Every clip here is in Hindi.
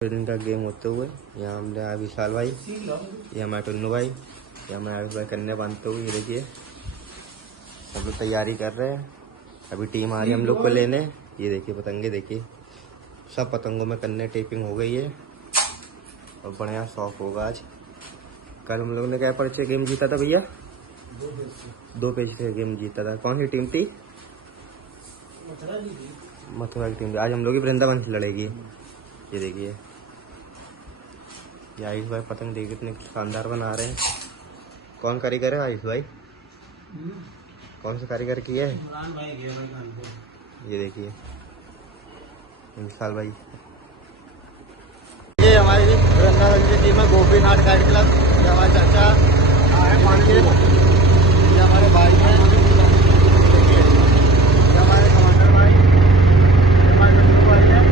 दिन का गेम होते हुए यहाँ हमने विशाल भाई, ये हमारे टुन्नू भाई, ये हमारे आयुष भाई कन्या बांधते हुए। ये देखिए सब लोग तैयारी कर रहे हैं। अभी टीम आ रही है हम लोग को लेने। ये देखिए पतंगे, देखिए सब पतंगों में कन्या टेपिंग हो गई है और बढ़िया शौक होगा आज। कल हम लोग ने क्या परिचय गेम जीता था भैया? 2 पेज से गेम जीता था। कौन सी टीम थी? मथुरा की टीम। आज हम लोग की वृंदावन से लड़ेगी। ये देखिए ये आयुष भाई पतंग देखिए कितने शानदार बना रहे हैं। कौन कारीगर है आयुष भाई? कौन सा कारीगर की है? ये देखिए विशाल भाई। ये हमारी वृंदावन की टीम है, गोपीनाथ गाइड क्लब। ये हमारे चाचा है, ये हमारे भाई हैं, देखिए ये हमारे कमांडर भाई, हमारे टुन्नू भाई हैं,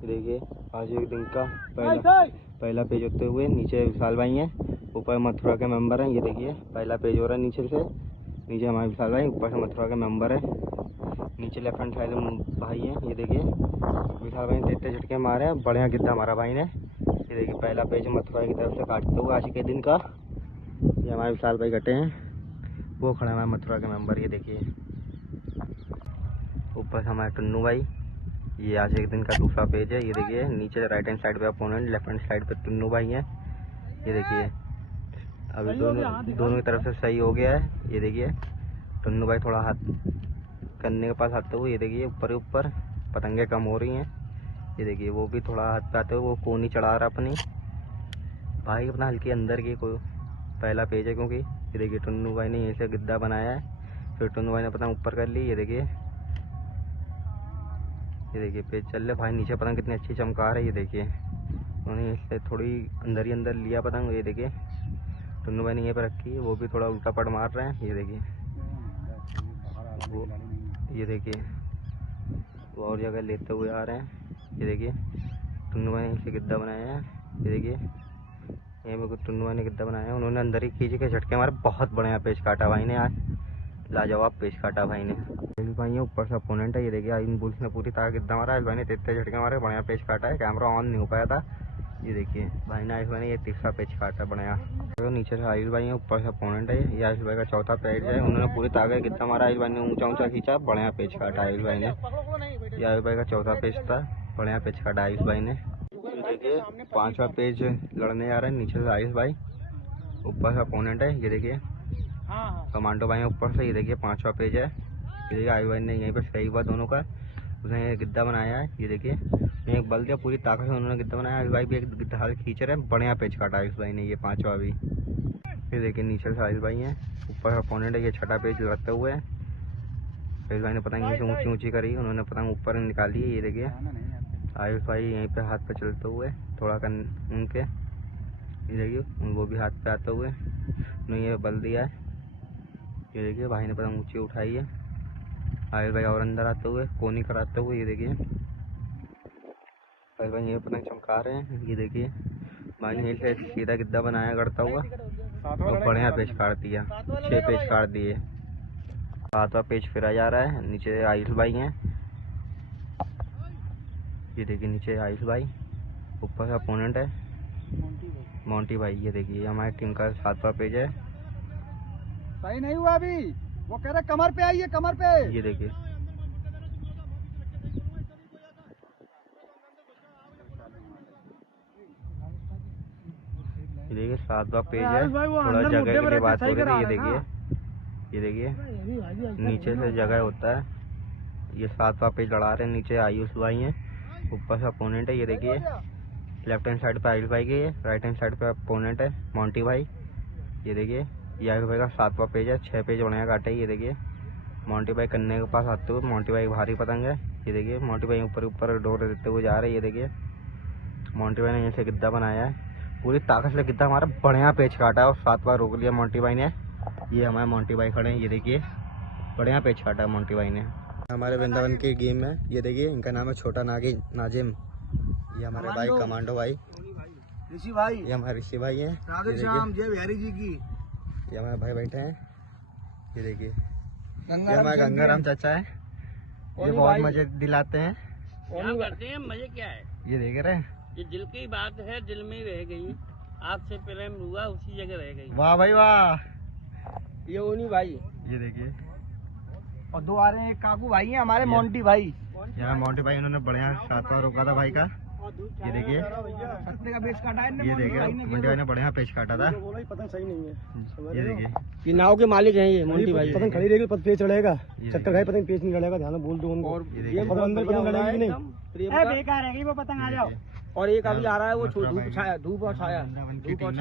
देखिए आज एक दिन का पहला पेज होते हुए। नीचे विशाल भाई हैं, ऊपर मथुरा के मेंबर हैं। ये देखिए पहला पेज हो रहा है नीचे से। नीचे हमारे विशाल भाई, ऊपर से मथुरा के मेंबर है। नीचे लेफ्ट हैंड साइड में भाई हैं। ये देखिए विशाल भाई ने 33 झटके मारे हैं, बढ़िया गिद्दा हमारा भाई ने। ये देखिए पहला पेज मथुरा की तरफ से काटते हुए आज के दिन का। ये हमारे विशाल भाई कटे हैं, वो खड़ा है हमारे मथुरा के मेंबर। ये देखिए ऊपर से हमारे टुन्नू भाई। ये आज एक दिन का दूसरा पेज है। ये देखिए नीचे राइट हैंड साइड पे अपोनेंट, लेफ्ट हैंड साइड पे टुन्नू भाई हैं। ये देखिए अभी दोनों की तरफ से सही हो गया है। ये देखिए टुन्नू भाई थोड़ा हाथ करने के पास आते हुए। ये देखिए ऊपर ऊपर पतंगे कम हो रही हैं। ये देखिए वो भी थोड़ा हाथ पे आते हुए वो कोनी चढ़ा रहा अपनी भाई अपना हल्की अंदर की। कोई पहला पेज है क्योंकि ये देखिए टुन्नू भाई ने यहीं से गिद्दा बनाया है, फिर टुन्नू भाई ने पतंग ऊपर कर ली। ये देखिए पेज चल रहे भाई नीचे पतंग कितनी अच्छी चमका रही है। ये देखिए उन्होंने इससे थोड़ी अंदर ही अंदर लिया पतंग। ये देखिए टुन्नू भाई ने यहीं पर रखी है, वो भी थोड़ा उल्टा पड़ मार रहे हैं। ये देखिए वो, ये देखिए वो और जगह लेते हुए आ रहे हैं। ये देखिए टुन्नू भाई ने इसे गिद्दा बनाया है। ये देखिए यहीं पर कुछ टुन्नू भाई ने गिद्दा बनाया है, उन्होंने अंदर ही खींच के झटके मारे। बहुत बढ़िया पेज काटा भाई ने, आज लाजवाब पेज काटा भाई ने। भाई ये ऊपर से अपोनेंट है। ये देखिए आयुष बुल्स ने पूरी ताकत गिद्दा मारा, आयुष भाई ने 33 झटके मारे, बढ़िया पेज काटा है। कैमरा ऑन नहीं हो पाया था। ये देखिए भाई ने आयुष भाई ने ये तीसरा पेज काटा बढ़िया। तो नीचे से आयुष भाई है, ऊपर से अपोनेंट है। ये आयुष भाई का चौथा पेज है, उन्होंने पूरी ताकत गिद्दा मारा, आयुष भाई ने ऊंचा ऊंचा खींचा, बढ़िया पेज काटा आयुष भाई ने। ये आयुष भाई का चौथा पेज था, बढ़िया पेज काटा आयुष भाई ने। देखिए 5वां पेज लड़ने आ रहे हैं। नीचे से आयुष भाई, ऊपर से अपोनेंट है। ये देखिए कमांडो भाई ऊपर से। ये देखिए 5वां पेज है। ये देखिए आयुष भाई ने यहीं पर सही हुआ दोनों का, उसने ये गिद्दा बनाया है। ये देखिए एक बल दिया, पूरी ताकत से उन्होंने गिद्दा बनाया। आयुष भाई भी एक गिद्दा हाल खींच रहे हैं, बढ़िया पेज काटा आयुष भाई ने ये 5वां भी। ये देखिए नीचे से आयुष भाई हैं, ऊपर अपोनेंट है। ये 6ठा पेज लड़ते हुए आयुष भाई ने पतंग यहीं से ऊँची ऊँची करी, उन्होंने पतंग ऊपर निकाली है। ये देखिए आयुष भाई यहीं पे हाथ पे चलते हुए थोड़ा कर उनके। ये देखिए वो भी हाथ पे आते हुए उन्होंने ये बल दिया है। ये देखिए भाई ने पतंग ऊँची उठाई है, आयुष भाई और अंदर आते हुए कोनी कराते हुए। ये देखिए आयुष भाई ये पतंग चमका रहे हैं। ये देखिए भाई ने से सीधा गिद्दा बनाया करता हुआ, तो बढ़िया पेज काट दिया, 6 पेज काट दिए। 7वां पेज फिरा जा रहा है। नीचे आयुष भाई हैं। ये देखिए नीचे आयुष भाई, ऊपर से अपोनेंट है मोंटी भाई। ये देखिए हमारी टीम का 7वां पेज है। सही नहीं हुआ अभी, वो कह रहे कमर पे आइए, कमर पे। ये देखिए ये देखिए 7वां पेज है। थोड़ा जगह के लिए बात हो रही थी। ये देखिए ये देखिए नीचे से जगह होता है। ये 7वां पेज लड़ा रहे हैं। नीचे आयुष भाई है, ऊपर से अपोनेंट है। ये देखिए लेफ्ट हैंड साइड पे आयुष भाई के, राइट हैंड साइड पे अपोनेंट है मोंटी भाई। ये देखिए ये आयुष भाई का 7वां पेज है। 6 पेज बढ़िया काटे। ये देखिए मोंटी भाई कन्ने के पास आते हुए, मोंटी भाई भारी पतंग है। ये देखिए मोंटी भाई ऊपर ऊपर डोर देते हुए जा रहे हैं। ये देखिए मोंटी भाई ने यहाँ से गिद्दा बनाया है, पूरी ताकत से गिद्दा हमारा बढ़िया पेच काटा है और 7 बार रोक लिया मोंटी भाई ने। ये हमारे मोंटी भाई खड़े हैं। ये देखिए बढ़िया पेच काटा है मोंटी भाई ने। हमारे वृंदावन की गेम है। ये देखिए इनका नाम है छोटा नाजिम। ये हमारे भाई कमांडो भाई, ऋषि भाई, ये हमारे ऋषि भाई हैं। राधे श्याम जय बिहारी जी की। ये हमारे भाई बैठे हैं। ये देखिए ये हमारे गंगाराम चाचा है। ये बहुत मजे दिलाते हैं। क्या करते हैं, मजे क्या है? ये देख रहे हैं, ये दिल की बात है, दिल में ही रह गई। आपसे प्रेम हुआ उसी जगह रह गई। वाह भाई वाह। ये ओनी भाई, ये देखिए और 2 आ रहे हैं, एक काकू भाई हैं हमारे, मोंटी भाई। यहाँ मोंटी भाई उन्होंने बढ़िया 7 बार रोका था भाई का। ये देखिए सत्ते का बेच काटा है। ये देखिए मोंटी भाई ने बढ़िया पेच काटा था। पतंग सही नहीं है। ये देखिए ये नाव के मालिक हैं ये मोंटी भाई। पतंग खड़ी रहेगी, पेच चढ़ेगा। चक्कर खाई पतंग पेच नहीं चढ़ेगा, ध्यान बोल दो उनको। और अंदर पतंग लड़ेगी नहीं, बेकार रहेगी वो पतंग। आ जाओ। और एक अभी आ रहा है वो धूप छाया, धूप और छाया, धूप और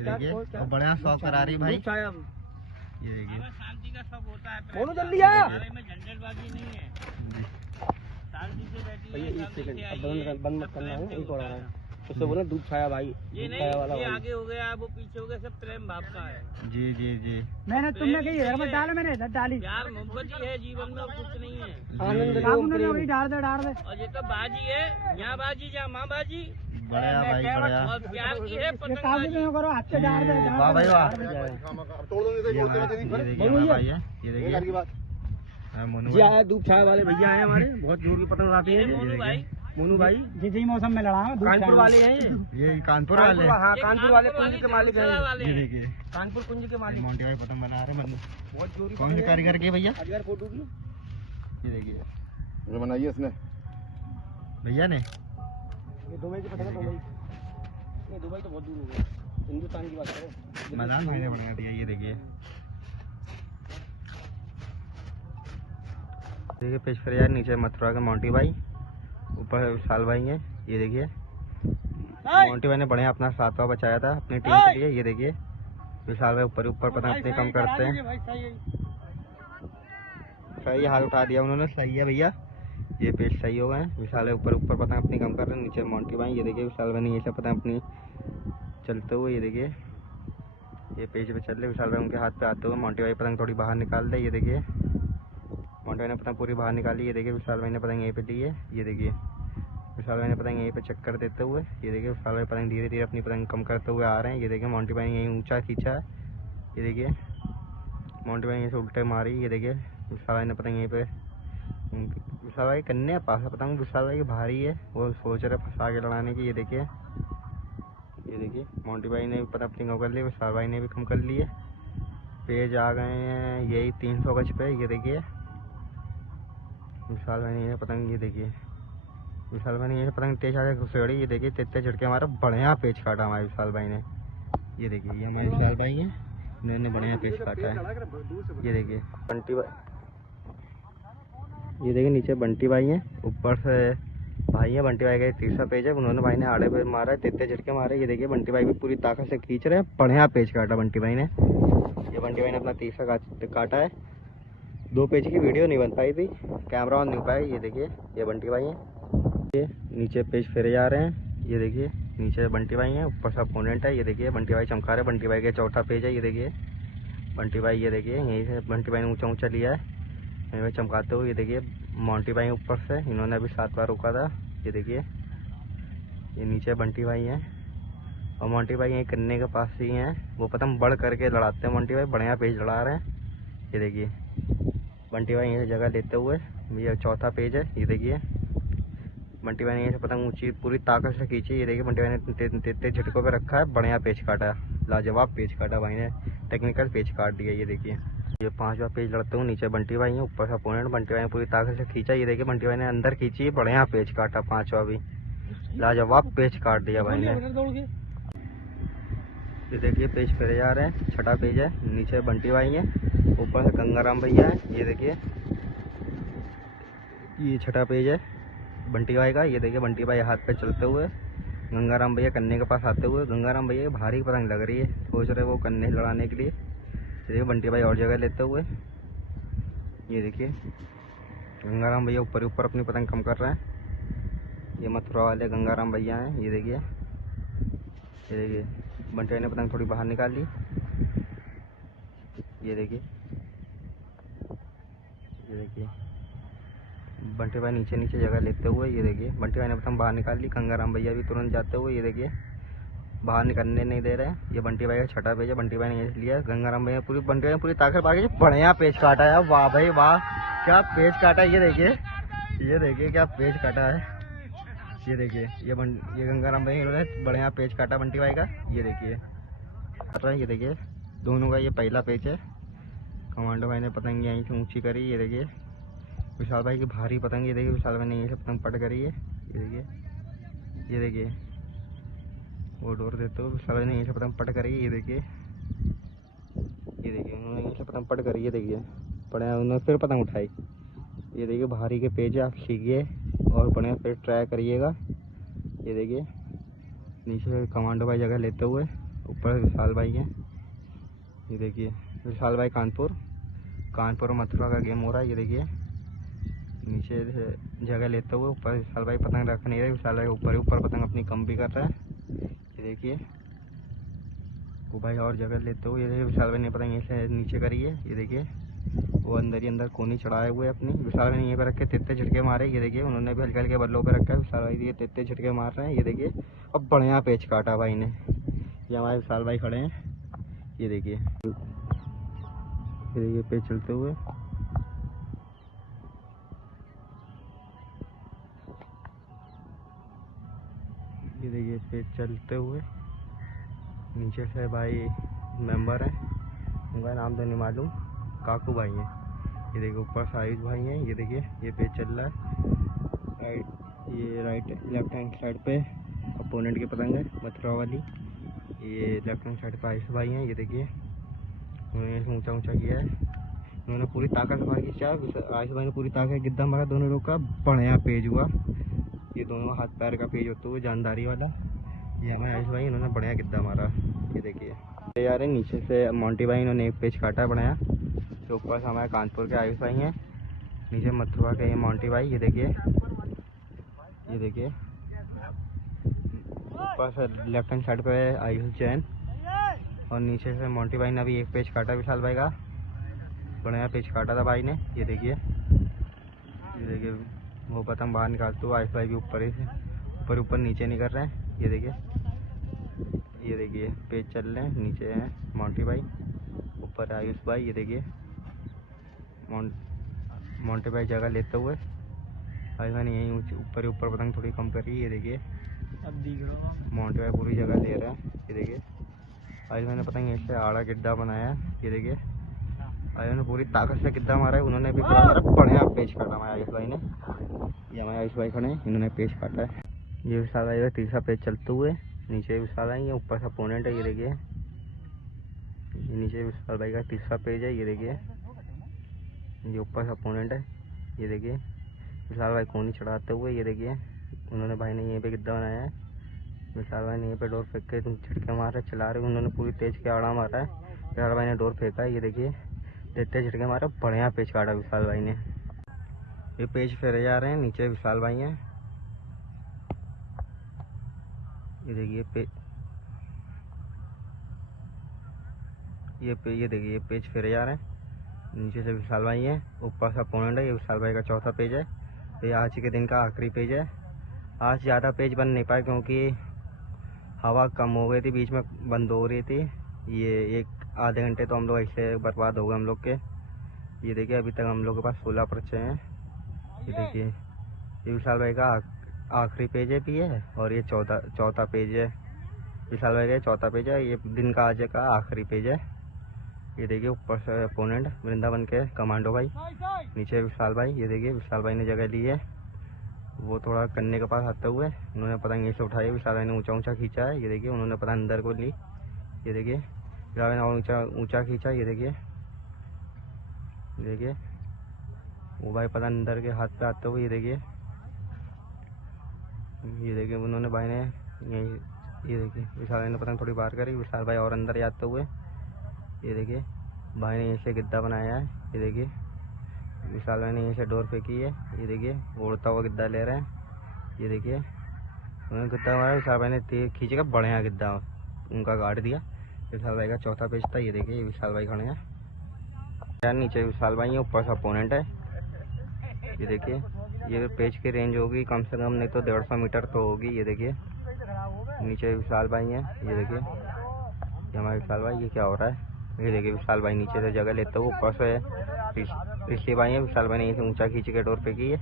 छाया बढ़िया शौक करा रही भाई। छाया। ये देखिए शांति का सब होता है, बोलो जल्दी आ। में झंझटबाजी नहीं है। शांति से बैठी है, एक सेकंड बंद मत करना है। एक और आ रहा है, उससे बोला धूप छाया भाई। ये नहीं, ये आगे हो गया, वो पीछे हो गया, सब प्रेम भाव का है। जी जी जी। मैंने तुमने कही है मत डालो, मैंने इधर डाली। प्यार मोहब्बत ही है जीवन में, और कुछ नहीं है। आनंद वही डाल दे डाल दे। और ये तो बाजी है, यहाँ बाजी जहाँ माँ बाजी। बढ़िया भाई बढ़िया। और प्यार की है काबू पतंगबाजी। नहीं करो, हाथ से डाल दे। वाह भाई वाह। तोड़ ये देखिए हमारा भाई है। ये देखिए मोनू जी आया, धूप छाया वाले भैया हैं हमारे, बहुत जोर की पतंग उड़ाते हैं। मोनू भाई, मोनू भाई जी मौसम में लड़ा है। कानपुर वाले हैं ये कानपुर वाले। हाँ कानपुर वाले कुंज के मालिक हैं। ये देखिए कानपुर कुंज के मालिक। मोंटी भाई पतंग बना रहे हैं। बहुत जोर की कौन से कारीगर के भैया? अगर फोटो की ये देखिए जो बनाई है इसने, भैया ने। ये दुबई की पतंग है। दुबई नहीं, दुबई तो बहुत दूर हो गया, हिंदुस्तान की बात करो। मैदान भाई ने बना दिया। ये देखिए देखिए पेश पर यार, नीचे मथुरा के मोंटी भाई, ऊपर विशाल भाई है। ये देखिए मोंटी भाई ने बढ़िया अपना 7वां बचाया था अपनी टीम के लिए। ये देखिए विशाल भाई ऊपर ऊपर पतंग अपनी कम करते हैं। सही हाथ उठा दिया उन्होंने, सही है भैया। ये पेज सही हो गए हैं। विशाल भाई ऊपर ऊपर पतंग अपनी कम कर रहे हैं। नीचे मोंटी भाई। ये देखिए विशाल भाई ने ये सब पतंग अपनी चलते हुए, ये देखिए ये पेज पे चल रहे। विशाल भाई उनके हाथ पे आते हुए मोंटी भाई पतंग थोड़ी बाहर निकाल दे। ये देखिए मोंटी भाई ने पतंग पूरी बाहर निकाली। ये देखिए विशाल भाई ने पतंग यहीं पे दी है। ये देखिए विशाल भाई ने पतंग यहीं पे चक्कर देते हुए, ये देखिए विशाल भाई पतंग धीरे धीरे अपनी पतंग कम करते हुए आ रहे हैं। ये देखिए मोंटी भाई ने यहीं ऊंचा खींचा है। ये देखिए मोंटी भाई यहीं से उल्टे मारी। ये देखिए विशाल भाई ने पतंग यहीं पे, विशाल भाई कन्ने पास पतंग विशाल भाई की भारी है, वो सोच रहे फंसा के लड़ाने की। ये देखिए मोंटी भाई ने भी पतंग अपनी कम कर ली, विशाल भाई ने भी कम कर ली है। पेज आ गए हैं यही 300 गज पे। ये देखिए विशाल भाई ने पतंग, ये देखिए विशाल भाई ने ये पतंग तेज आगे घुसेड़ी। ये देखिए तेज झटके हमारा बढ़िया पेच काटा हमारे विशाल भाई ने। ये देखिए ये हमारे विशाल भाई हैं, इन्होंने बढ़िया पेच काटा है। ये देखिए बंटी भाई, ये देखिए नीचे बंटी भाई हैं, ऊपर से भाई है। बंटी भाई का 30वां पेज है, उन्होंने भाई ने आड़े पे मारा है, तेज झटके मारे। ये देखिए बंटी भाई भी पूरी ताकत से खींच रहे हैं, बढ़िया पेच काटा बंटी भाई ने। ये बंटी भाई ने अपना 30वां काटा है। 2 पेज की वीडियो नहीं बन पाई थी, कैमरा ऑन नहीं पाया। ये देखिए ये बंटी भाई हैं। ये नीचे पेज फेरे जा रहे हैं। ये देखिए नीचे बंटी भाई हैं, ऊपर से अपोनेंट है। ये देखिए बंटी भाई चमका रहे हैं। बंटी भाई का 4था पेज है। ये देखिए बंटी भाई, ये देखिए यहीं से बंटी भाई ने ऊंचा ऊंचा लिया है, यहीं पे चमकाते हुए। ये देखिए मोंटी भाई ऊपर से, इन्होंने अभी 7 बार रोका था। ये देखिए ये नीचे बंटी भाई हैं, और मोंटी भाई यहीं कन्ने के पास ही हैं, वो पतंग बढ़ करके लड़ाते हैं। मोंटी भाई बढ़िया पेज लड़ा रहे हैं। ये देखिए बंटी भाई यहीं से जगह लेते हुए, ये 4था पेज है। ये देखिए बंटी भाई ने यहीं से पतंग ऊंची पूरी ताकत से खींची। ये देखिए बंटी भाई ने तेज झटकों पे रखा है, बढ़िया पेच काटा, लाजवाब पेच काटा भाई ने, टेक्निकल पेच काट दिया। ये देखिए ये 5वां पेज लड़ते हूँ, नीचे बंटी भाई है, ऊपर से अपोनेंट। बंटी भाई ने पूरी ताकत से खींचा। ये देखिए बंटी भाई ने अंदर खींची, बढ़िया पेच काटा, 5वां भी लाजवाब पेच काट दिया भाई ने। ये देखिए पेज फेरे जा रहे हैं, छठा पेज है। नीचे बंटी भाई है, ऊपर से गंगाराम भैया है। ये देखिए ये छठा पेज है बंटी भाई का। ये देखिए बंटी भाई हाथ पे चलते हुए गंगाराम भैया कन्ने के पास आते हुए। गंगाराम भैया भारी पतंग लग रही है, सोच रहे वो कन्ने लड़ाने के लिए। ये देखिए बंटी भाई और जगह लेते हुए। ये देखिए गंगाराम भैया ऊपर ऊपर अपनी पतंग कम कर रहे हैं। ये मथुरा वाले गंगाराम भैया हैं। ये देखिए बंटी भाई ने पतंग थोड़ी बाहर निकाल ली। ये देखिए बंटी भाई नीचे नीचे जगह लेते हुए। ये देखिए बंटी भाई ने पतंग बाहर निकाल ली। गंगाराम भैया भी तुरंत जाते हुए। ये देखिए बाहर निकलने नहीं दे रहे हैं। ये बंटी भाई का छठा पेज है, बंटी भाई ने लिया। गंगाराम भैया बंटी भाई ने पूरी ताकत पा के बढ़िया पेज काटा है। वाह भाई वाह, क्या पेज काटा है। ये देखिए क्या पेज काटा है। ये देखिए ये गंगाराम भाई ने बढ़िया पेज काटा बंटी भाई का। ये देखिए दोनों का ये पहला पेज है। कमांडो भाई ने पतंग यहीं से ऊंची करी। ये देखिए विशाल भाई की भारी पतंग। ये देखिए विशाल भाई ने यहीं से पतंग पट करी है। ये देखिए वो डोर देते हो विशाल भाई ने यहीं से पतंग पट करी है। ये देखिए उन्होंने यहीं से पतंग पट करी है। देखिए बढ़िया उन्होंने फिर पतंग उठाई। ये देखिए भारी के पेज है, आप सीखिए और बढ़िया फिर ट्राई करिएगा। ये देखिए नीचे कमांडो भाई जगह लेते हुए, ऊपर विशाल भाई हैं। ये देखिए विशाल भाई कानपुर और मथुरा का गेम हो रहा है। ये देखिए नीचे से जगह लेते हुए, ऊपर विशाल भाई पतंग रख नहीं रहे। विशाल भाई ऊपर पतंग अपनी कम भी कर रहा है। ये देखिए वो भाई और जगह लेते हुए। ये देखिए विशाल भाई ने पतंग ऐसे नीचे करी है। ये देखिए वो अंदर ही अंदर कोनी चढ़ाए हुए अपनी। विशाल भाई ने यहीं पर रख के तित्ते झटके मारे। ये देखिए उन्होंने भी हल्के हल्के बल्लों पे रखा है। विशाल भाई ये तित्ते झटके मार रहे हैं। ये देखिए अब बढ़िया पेच काटा भाई ने। ये हमारे विशाल भाई खड़े हैं। ये देखिए पेच चलते हुए। ये देखिए पेच चलते हुए। नीचे से भाई मेंबर है, उनका नाम तो नहीं मालूम, काकू भाई हैं। ये देखिए ऊपर साहिद भाई हैं। ये देखिए ये पेज चल रहा है। राइट लेफ्ट हैंड साइड पे अपोनेंट की पतंग है मथुरा वाली। ये लेफ्ट हैंड साइड पे आयुष भाई हैं। ये देखिए उन्होंने ऊंचा किया है। उन्होंने पूरी ताकत मार की। आयुष भाई ने पूरी ताकत गिद्दा मारा दोनों लोग का। बढ़िया पेज हुआ। ये दोनों हाथ पैर का पेज होते हुए जानदारी वाला। ये हमारे आयुष भाई इन्होंने बढ़िया गिद्दा मारा। ये देखिए यार नीचे से मोंटी भाई इन्होंने एक पेज काटा है बढ़िया। तो ऊपर से हमारे कानपुर के आयुष भाई हैं, नीचे मथुरा के ये मोंटी भाई। ये देखिए ऊपर से लेफ्ट हैंड साइड पे आयुष जैन और नीचे से मोंटी भाई ने अभी एक पेज काटा विशाल भाई का। बढ़िया पेज काटा था भाई ने। ये देखिए वो पतंग बाहर निकालते हुए आयुष भाई भी ऊपर नीचे नहीं कर रहे हैं। ये देखिए पेज चल रहे हैं। नीचे हैं मोंटी भाई, ऊपर आयुष भाई। ये देखिए मोंटी भाई जगह लेते हुए। आयुष भाई ने यहीं ऊपर पतंग थोड़ी कम करी। ये देखिए अब दिख रहा मोंटी भाई पूरी जगह ले रहा है। ये देखिए आयुष भाई ने पतंग ऐसे आड़ा गिद्दा बनाया है। ये देखिए आयुष भाई ने पूरी ताकत से गिद्दा मारा है। उन्होंने भी बढ़िया पेज काटा हमारे आयुष भाई ने। ये हमारे आयुष भाई खड़े हैं, इन्होंने पेज काटा है। ये विशाल भाई का तीसरा पेज चलते हुए। नीचे विशाल भाई, ये ऊपर से अपोनेंट है। ये देखिए ये नीचे विशाल भाई का तीसरा पेज है। ये देखिए ये ऊपर से अपोनेंट है। ये देखिए विशाल भाई कोनी चढ़ाते हुए। ये देखिए उन्होंने भाई ने यहीं पे गिद्दा बनाया है। विशाल भाई ने यहीं पे डोर फेंक के झटके मार रहे, चला रहे। उन्होंने पूरी तेज के आड़ा मारा है। विशाल भाई ने डोर फेंका है। ये देखिए तेज झटके मारे, बढ़िया पेज काटा विशाल भाई ने। ये पेज फेरे जा रहे हैं। नीचे विशाल भाई हैं। ये देखिए ये देखिए ये पेज फेरे जा रहे हैं। नीचे से विशाल भाई हैं, ऊपर से अपोनेंट है। ये विशाल भाई का चौथा पेज है। ये आज के दिन का आखिरी पेज है। आज ज़्यादा पेज बन नहीं पाए क्योंकि हवा कम हो गई थी, बीच में बंद हो रही थी। ये आधे घंटे तो हम लोग ऐसे बर्बाद हो गए हम लोग के। ये देखिए अभी तक हम लोग के पास 16 पर्चे हैं। ये देखिए ये विशाल भाई का आखिरी पेज है भी है और ये चौथा पेज है। विशाल भाई का चौथा पेज है। ये दिन का आज का आखिरी पेज है। ये देखिए ऊपर से अपोनेंट वृंदावन के कमांडो भाई, नीचे विशाल भाई। ये देखिए विशाल भाई ने जगह ली है। वो थोड़ा कन्ने के पास आते हुए उन्होंने पतंग यहीं से उठाई। विशाल भाई ने ऊंचा खींचा है। ये देखिए उन्होंने पतंग अंदर को ली। ये देखिए विशाल भाई ने और ऊंचा ऊंचा खींचा, ये देखिए देखिए वो भाई पता अंदर के हाथ पे आते हुए, ये देखिए उन्होंने भाई ने ये देखिए विशाल भाई ने पतंग थोड़ी बाहर करी, विशाल भाई और अंदर जाते हुए, ये देखिए भाई ने ऐसे गिद्दा बनाया है, ये देखिए विशाल भाई ने ऐसे डोर फेंकी है, ये देखिए उड़ता हुआ गिद्दा ले रहे हैं, ये देखिए उन्होंने गिद्दा मारा, विशाल भाई ने तेज खींचेगा बढ़िया गिद्दा उनका गाड़ दिया। विशाल भाई का चौथा पेज था, ये देखिए विशाल भाई खड़े हैं यार, नीचे विशाल भाई है, ऊपर से अपोनेंट है, ये देखिए ये पेज की रेंज होगी कम से कम नहीं तो 150 मीटर तो होगी, ये देखिए नीचे विशाल भाई हैं, ये देखिए ये हमारे विशाल भाई, ये क्या हो रहा है, ये देखिए विशाल भाई नीचे से जगह लेते हुए ऊपर से ऋषि भाई है, विशाल भाई ने इसे ऊंचा खींच के डोर पे की है,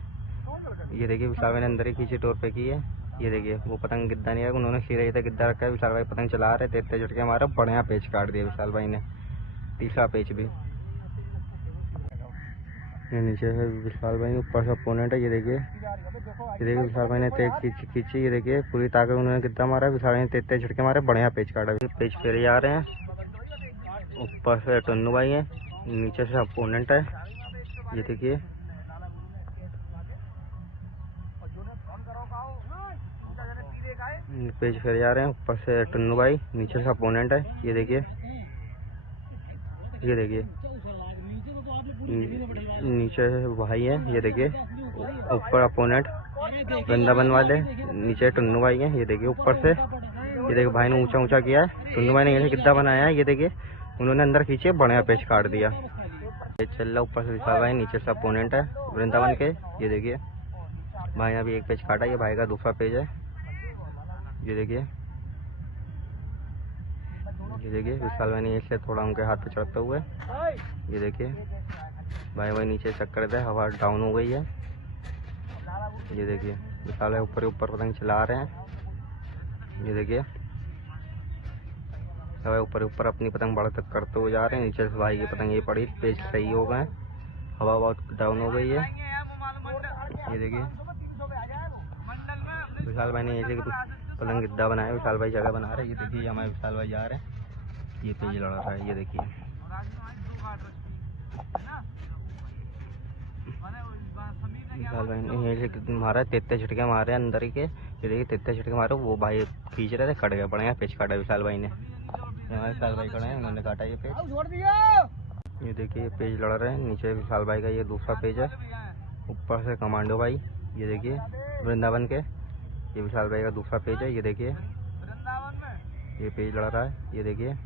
ये देखिए विशाल भाई ने अंदर ही खींची डोर पे की है, ये देखिए वो पतंग गिद्दा नहीं है, उन्होंने सीधे इधर गिद्दा रखा है, विशाल भाई पतंग चला रहे थे, तेज झटके मारा बढ़िया पेज काट दिया विशाल भाई ने, तीसरा पेज भी। ये नीचे है विशाल भाई, ऊपर से अपोनेंट है, ये देखिए विशाल भाई ने तेज खींची, ये देखिए पूरी ताकत उन्होंने गिद्दा मारा, विशाल भाई ने तेज झटके मारे बढ़िया पेज काटा, पेज फेरे जा रहे हैं, ऊपर से टन्नू भाई है, नीचे से अपोनेंट है, ये देखिए पेज फेरे जा रहे हैं, ऊपर से टन्नू भाई, नीचे से अपोनेंट है, ये देखिए नीचे भाई है, ये देखिए ऊपर अपोनेंट वृंदावन वाले, नीचे टन्नू भाई है, ये देखिए ऊपर से, ये देखिए भाई ने ऊंचा ऊंचा किया है, टन्नू भाई ने ये गिद्दा बनाया है, ये देखिए उन्होंने अंदर खींचे बढ़िया पेज काट दिया, ये चल रहा ऊपर से विशाल भाई, नीचे से अपोनेंट है वृंदावन के, ये देखिए भाई ने अभी एक पेज काटा, ये भाई का दूसरा पेज है, ये देखिए विशाल भाई ने इससे थोड़ा उनके हाथ पे चढ़ते हुए, ये देखिए भाई नीचे चक्कर दे, हवा डाउन हो गई है, ये देखिए विशाल भाई ऊपर पतंग चला रहे हैं, ये देखिए भाई ऊपर अपनी पतंग बढ़ तक करते हुए जा रहे हैं, नीचे से भाई की पतंग ये पड़ी, पेज सही हो गए, हवा बहुत डाउन हो गई है, ये देखिए विशाल भाई ने ऐसे पतंग गिद्दा बनाया, विशाल भाई जगह बना रहे हैं, ये देखिए हमारे विशाल भाई जा रहे हैं, ये पेज लड़ा रहा है, ये देखिए विशाल भाई ने ऐसे मारा, तेते झटके मारे अंदर ही के, ये देखिए तेते झटके मारे, वो भाई खींच रहे थे, कट गया बढ़िया पेज काटा विशाल भाई ने, हमारे विशाल भाई खड़े हैं, उन्होंने काटा ये पेज, ये देखिए पेज लड़ रहे हैं, नीचे विशाल भाई का ये दूसरा पेज है, ऊपर से कमांडो भाई, ये देखिए वृंदावन के, ये विशाल भाई का दूसरा पेज है, ये देखिए ये पेज लड़ रहा है, ये देखिए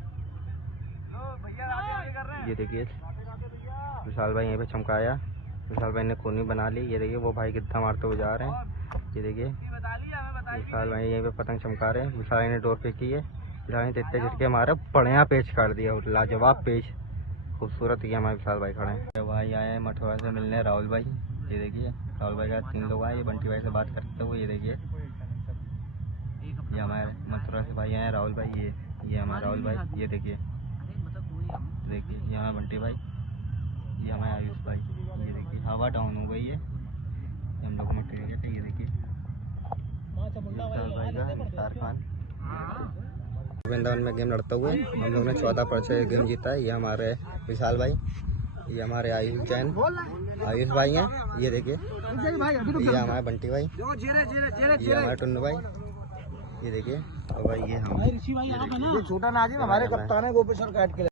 विशाल भाई यहीं पे चमकाया, विशाल भाई ने कोनी बना ली, ये देखिए वो भाई गिद्दा मारते हुए जा रहे हैं, ये देखिए विशाल भाई यहीं पे पतंग चमका रहे हैं, विशाल भाई ने डोर पे की है, विशाल ने तेते झटके मारे बढ़िया पेज काट दिया, लाजवाब पेज खूबसूरत किया हमारे विशाल भाई खड़े हैं। भाई आए हैं मठवा से मिलने, राहुल भाई, ये देखिए राहुल भाई का 3 लोग आए, ये बंटी भाई से बात करते हुए, ये देखिए ये हमारे मथुरा से भाई आए राहुल भाई, ये हमारे राहुल भाई, ये देखिए ये हमारे बंटी भाई, ये हमारे आयुष भाई, ये देखिए हवा डाउन हो गई है, हम लोग में ट्रेन थे, ये देखिए भाई का निसार खान वृंदावन में गेम लड़ते हुए हम लोग ने 14 % गेम जीता है, ये हमारे विशाल भाई, ये हमारे आयुष जैन आयुष भाई हैं, ये देखिए ये हमारे बंटी भाई, ये हमारे टुन्नू भाई, ये देखिए और भाई ये हम, छोटा नाजिम हमारे कप्तान है, गोपेश्वर काट के